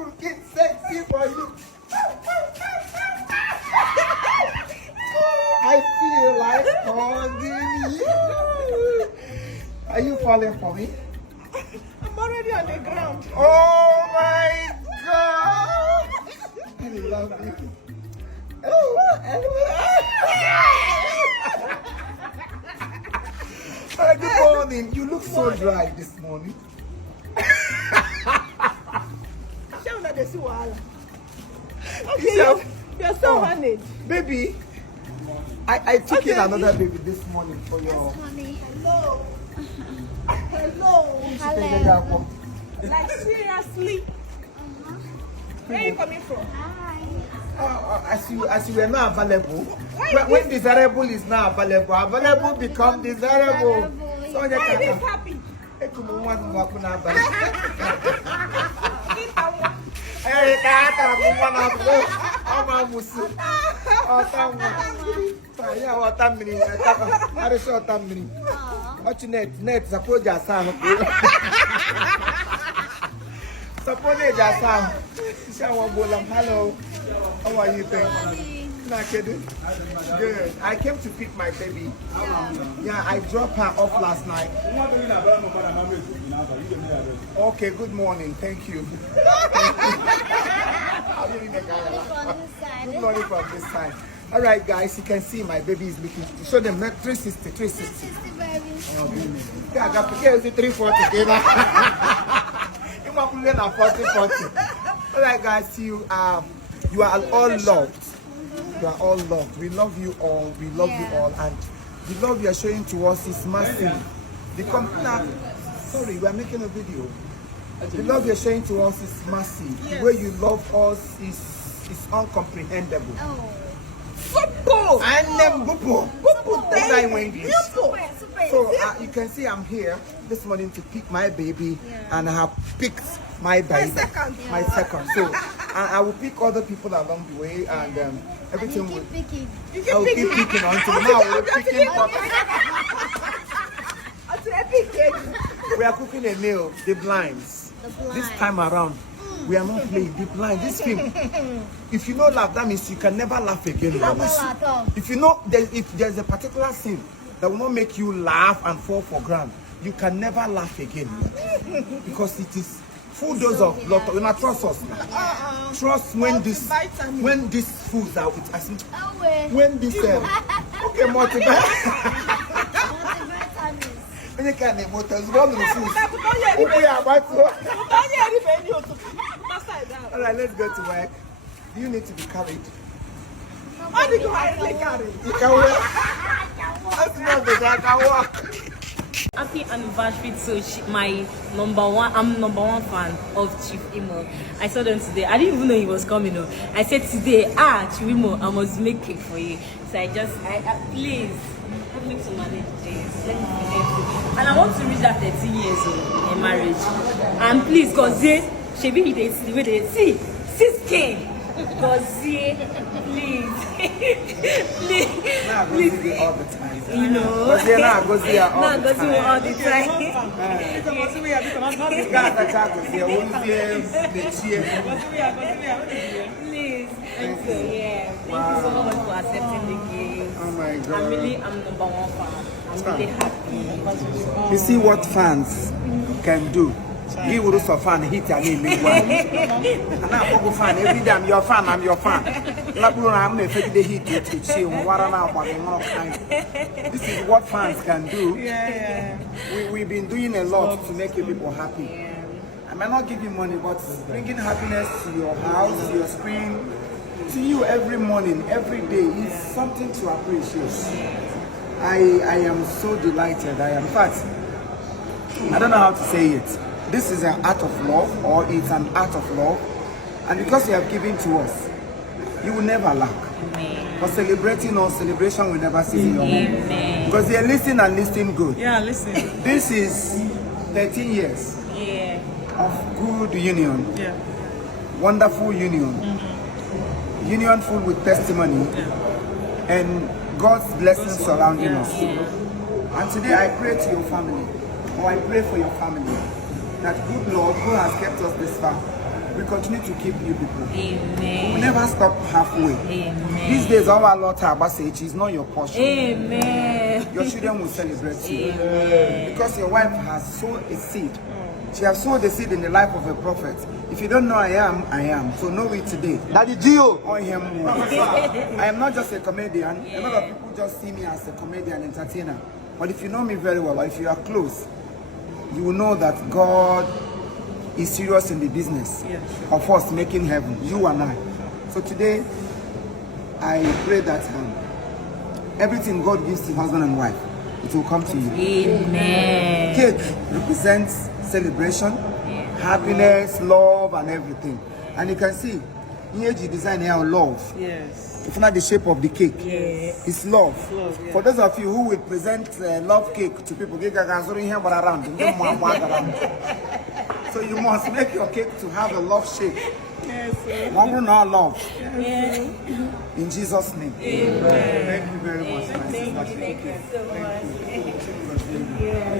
looking sexy for you. I feel like hugging you. Are you falling for me? I'm already on the ground. Oh my God! I love you. Good morning. You look so dry this morning. Okay, you're so honeyed. Baby, I took in another baby this morning for your... Hello. Hello. Like seriously? Where are you coming from? As you were not available, when desirable is not available become desirable. So Why are you happy? Hello. How are you doing? Not kidding. Good. I came to pick my baby. Yeah, I dropped her off last night. Okay, good morning. Thank you. Good morning from this side. All right, guys, you can see my baby is looking. Show them 360, 360. Oh, goodness. Yeah, I got to get 340. 40. All right, guys, you are all loved. You are all loved. We love you all. We love you all, and the love you are showing to us is massive. The company, sorry, we are making a video. The love you are showing to us is massive. Yes. The way you love us is uncomprehendable. Oh. And then bupo. So you can see I'm here this morning to pick my baby, and I have picked my baby. My second. So I will pick other people along the way, and everything will. I will keep picking until now. We are cooking a meal, the blinds. This time around, we are not playing the blind. This film, if you don't laugh, that means you can never laugh again. If you know, if there's a particular scene that will not make you laugh and fall for ground, you can never laugh again, because it is full dose of lot. You not trust us. Trust when this foods are with us. When this okay, when you can name motors, one of the foods. All right, let's go to work. Do you need to be carried? How do you hardly carry? You can walk. That's not the I can walk. Happy anniversary to my I'm number one fan of Chief Imo. I saw them today. I didn't even know he was coming. I said today, Chief Imo, I must make cake for you. So please help me to manage this. Let me be helpful. And I want to reach that 13 years old in marriage. And please, cause they should be the way they see 6K. Cause please, please, all the time. You know, all the time. Please, thank you. Yeah, thank you so much for accepting the gift. Oh my God. I'm number one fan. I'm really happy. You see what fans can do. He will also fan hit your name. And I'm a fan. Every day I'm your fan. I'm your fan. This is what fans can do. We've been doing a lot to make you people happy. I might not give you money, but bringing happiness to your house, to your screen, to you every morning, every day is something to appreciate. I am so delighted. In fact, I don't know how to say it. This is an act of love, or it's an act of love, and because you have given to us, you will never lack. Amen. For celebrating us, celebration will never cease in your home. Because they are listening and listening good. Yeah, listen. This is 13 years of good union. Yeah. Wonderful union. Union full with testimony. And God's blessings surrounding us. And today I pray to your family, or I pray for your family, that good Lord, who has kept us this far, we continue to keep you people. Amen. We never stop halfway. Amen. These days, our Lord Abasage is not your portion. Amen. Your children will celebrate you. Amen. Because your wife has sown a seed. She has sowed a seed in the life of a prophet. If you don't know I am, I am. So know it today. Daddy Gio. I am not just a comedian. A lot of people just see me as a comedian entertainer. But if you know me very well, or if you are close, you will know that God is serious in the business of us making heaven, you and I. So today, I pray that everything God gives to husband and wife, it will come to you. Amen. Cake represents celebration, happiness, love, and everything. And you can see, here you design here love. Yes. It's not the shape of the cake. Yes. It's love. Love, yeah. For those of you who will present love cake to people, so you must make your cake to have a love shape. Yes, sir. One more love. Yes. In Jesus' name. Amen. Thank you very much. Thank you so much.